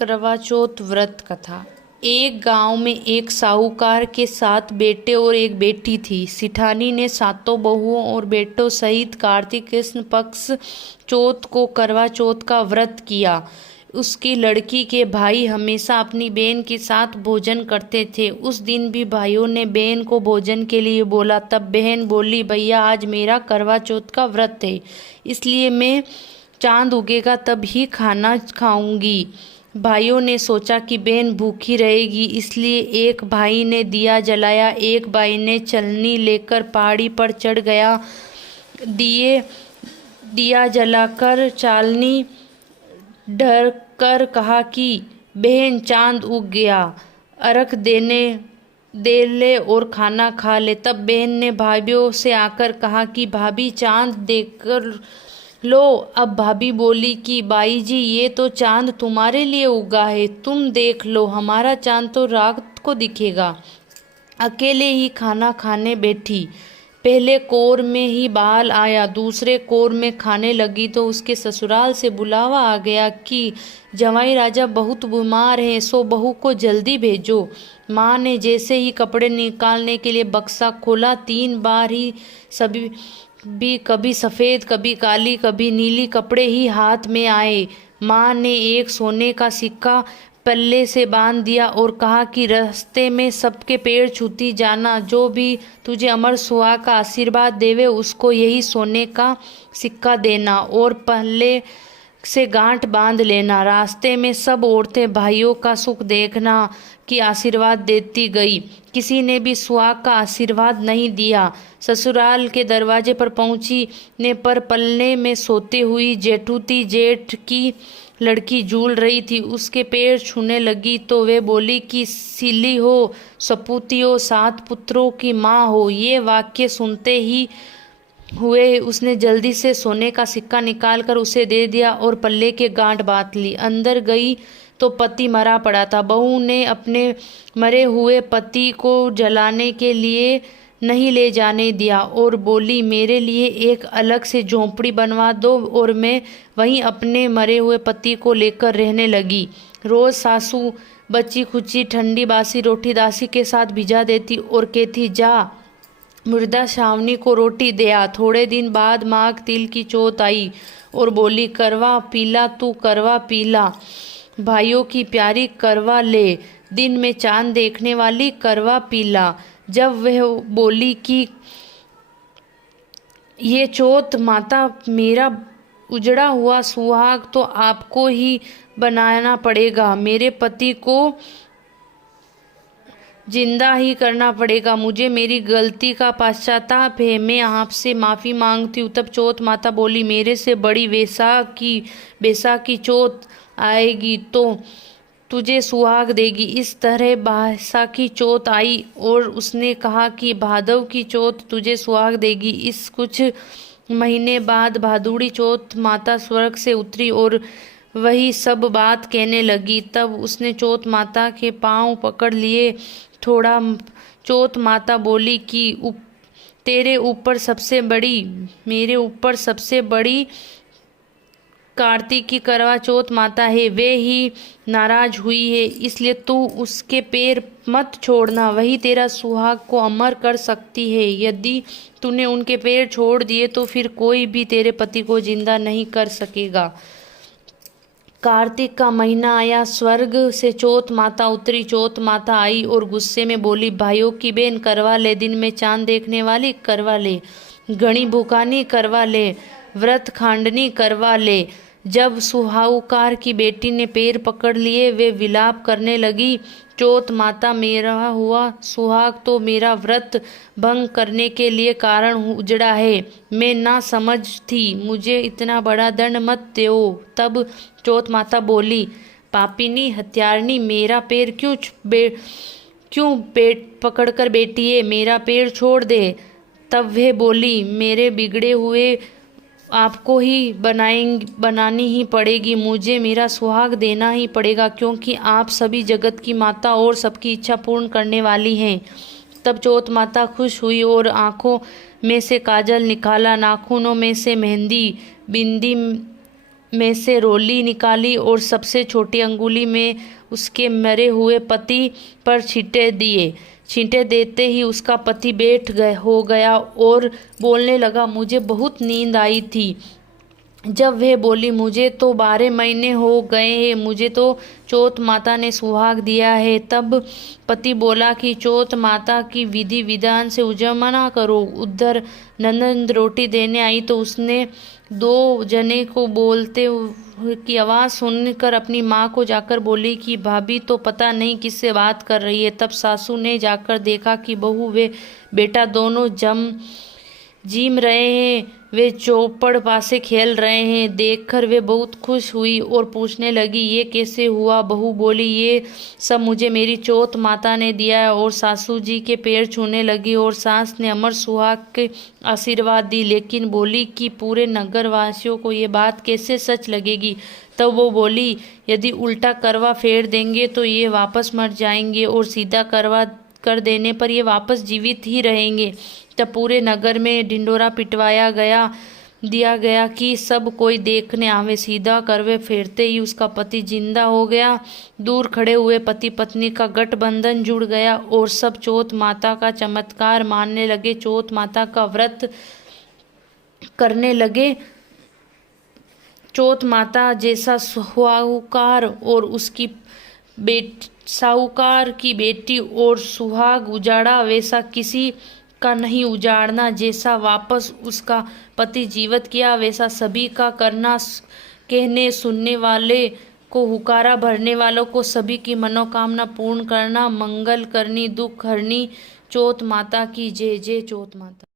करवा चौथ व्रत कथा। एक गांव में एक साहूकार के 7 बेटे और एक बेटी थी। सिठानी ने सातों बहुओं और बेटों सहित कार्तिक कृष्ण पक्ष चौथ को करवा चौथ का व्रत किया। उसकी लड़की के भाई हमेशा अपनी बहन के साथ भोजन करते थे। उस दिन भी भाइयों ने बहन को भोजन के लिए बोला। तब बहन बोली, भैया आज मेरा करवा चौथ का व्रत है, इसलिए मैं चांद उगेगा तब ही खाना खाऊंगी। भाइयों ने सोचा कि बहन भूखी रहेगी, इसलिए एक भाई ने दिया जलाया, एक भाई ने चलनी लेकर पहाड़ी पर चढ़ गया। दिया जलाकर चालनी डर कर कहा कि बहन चांद उग गया, अर्घ दे ले और खाना खा ले। तब बहन ने भाभीयों से आकर कहा कि भाभी चांद देखकर लो। अब भाभी बोली कि बाई जी ये तो चांद तुम्हारे लिए उगा है, तुम देख लो, हमारा चांद तो रात को दिखेगा। अकेले ही खाना खाने बैठी। पहले कोर में ही बाल आया, दूसरे कोर में खाने लगी तो उसके ससुराल से बुलावा आ गया कि जवाई राजा बहुत बीमार हैं, सो बहू को जल्दी भेजो। माँ ने जैसे ही कपड़े निकालने के लिए बक्सा खोला, 3 बार ही सभी भी कभी सफ़ेद कभी काली कभी नीली कपड़े ही हाथ में आए। माँ ने एक सोने का सिक्का पल्ले से बांध दिया और कहा कि रास्ते में सबके पैर छूती जाना, जो भी तुझे अमर सुहाग का आशीर्वाद देवे उसको यही सोने का सिक्का देना और पल्ले से गांठ बांध लेना। रास्ते में सब औरतें भाइयों का सुख देखना की आशीर्वाद देती गई, किसी ने भी सुहाग का आशीर्वाद नहीं दिया। ससुराल के दरवाजे पर पहुंची ने पर पलने में सोते हुई जेठूती जेठ की लड़की झूल रही थी, उसके पैर छूने लगी तो वे बोली कि सिली हो, सपूती हो, 7 पुत्रों की माँ हो। ये वाक्य सुनते ही हुए उसने जल्दी से सोने का सिक्का निकालकर उसे दे दिया और पल्ले के गांठ बांध ली। अंदर गई तो पति मरा पड़ा था। बहू ने अपने मरे हुए पति को जलाने के लिए नहीं ले जाने दिया और बोली, मेरे लिए एक अलग से झोंपड़ी बनवा दो और मैं वहीं अपने मरे हुए पति को लेकर रहने लगी। रोज सासू बची खुची ठंडी बासी रोटी दासी के साथ भिजा देती और कहती, जा मुर्दा शावनी को रोटी दे आ। थोड़े दिन बाद माघ तिल की चौथ आई और बोली, करवा पीला तू करवा पीला, भाइयों की प्यारी करवा ले, दिन में चांद देखने वाली करवा पीला। जब वह बोली कि ये चौथ माता मेरा उजड़ा हुआ सुहाग तो आपको ही बनाना पड़ेगा, मेरे पति को जिंदा ही करना पड़ेगा, मुझे मेरी गलती का पश्चाताप है, मैं आपसे माफ़ी मांगती हूँ। तब चौथ माता बोली, मेरे से बड़ी बैसाखी चौथ आएगी तो तुझे सुहाग देगी। इस तरह बैसाखी चौथ आई और उसने कहा कि भादव की चौथ तुझे सुहाग देगी। इस कुछ महीने बाद भादुड़ी चौथ माता स्वर्ग से उतरी और वही सब बात कहने लगी। तब उसने चौथ माता के पांव पकड़ लिए। थोड़ा चौथ माता बोली कि तेरे ऊपर सबसे बड़ी, मेरे ऊपर सबसे बड़ी कार्तिक की करवा चौथ माता है, वे ही नाराज हुई है, इसलिए तू उसके पैर मत छोड़ना, वही तेरा सुहाग को अमर कर सकती है। यदि तूने उनके पैर छोड़ दिए तो फिर कोई भी तेरे पति को जिंदा नहीं कर सकेगा। कार्तिक का महीना आया, स्वर्ग से चौथ माता उतरी। चौथ माता आई और गुस्से में बोली, भाइयों की बहन करवा ले, दिन में चांद देखने वाली करवा ले, घनी भूखानी करवा ले, व्रत खांडनी करवा ले। जब सुहाऊकार की बेटी ने पैर पकड़ लिए वे विलाप करने लगी, चौथ माता मेरा हुआ सुहाग तो मेरा व्रत भंग करने के लिए कारण उजड़ा है, मैं ना समझ थी, मुझे इतना बड़ा दंड मत दो। तब चौथ माता बोली, पापिनी हत्यारनी, मेरा पैर क्यों पेट पकड़कर बैठी है, मेरा पैर छोड़ दे। तब वह बोली, मेरे बिगड़े हुए आपको ही बनानी ही पड़ेगी, मुझे मेरा सुहाग देना ही पड़ेगा, क्योंकि आप सभी जगत की माता और सबकी इच्छा पूर्ण करने वाली हैं। तब चौथ माता खुश हुई और आँखों में से काजल निकाला, नाखूनों में से मेहंदी, बिंदी में से रोली निकाली और सबसे छोटी अंगुली में उसके मरे हुए पति पर छींटे देते ही उसका पति हो गया और बोलने लगा, मुझे बहुत नींद आई थी। जब वह बोली, मुझे तो 12 महीने हो गए हैं, मुझे तो चौथ माता ने सुहाग दिया है। तब पति बोला कि चौथ माता की विधि विधान से उजमना करो। उधर ननद रोटी देने आई तो उसने 2 जने को बोलते की आवाज़ सुनकर अपनी माँ को जाकर बोली कि भाभी तो पता नहीं किससे बात कर रही है। तब सासू ने जाकर देखा कि बहू वे बेटा दोनों जिम रहे हैं, वे चौपड़ पासे खेल रहे हैं। देखकर वे बहुत खुश हुई और पूछने लगी, ये कैसे हुआ? बहू बोली, ये सब मुझे मेरी चौथ माता ने दिया है। और सासू जी के पैर छूने लगी और सास ने अमर सुहाग के आशीर्वाद दी, लेकिन बोली कि पूरे नगर वासियों को ये बात कैसे सच लगेगी। तब वो बोली, यदि उल्टा करवा फेर देंगे तो ये वापस मर जाएंगे और सीधा करवा कर देने पर ये वापस जीवित ही रहेंगे। तब पूरे नगर में ढिंडोरा पिटवाया दिया गया कि सब कोई देखने आवे। सीधा करवे फेरते ही उसका पति जिंदा हो गया। दूर खड़े हुए पति पत्नी का गठबंधन जुड़ गया और सब चौथ माता का चमत्कार मानने लगे, चौथ माता का व्रत करने लगे। चौथ माता जैसा साहूकार की बेटी और सुहाग उजाड़ा, वैसा किसी का नहीं उजाड़ना। जैसा वापस उसका पति जीवित किया, वैसा सभी का करना। कहने सुनने वाले को, हुकारा भरने वालों को, सभी की मनोकामना पूर्ण करना, मंगल करनी, दुख हरनी। चौथ माता की जय। जय चौथ माता।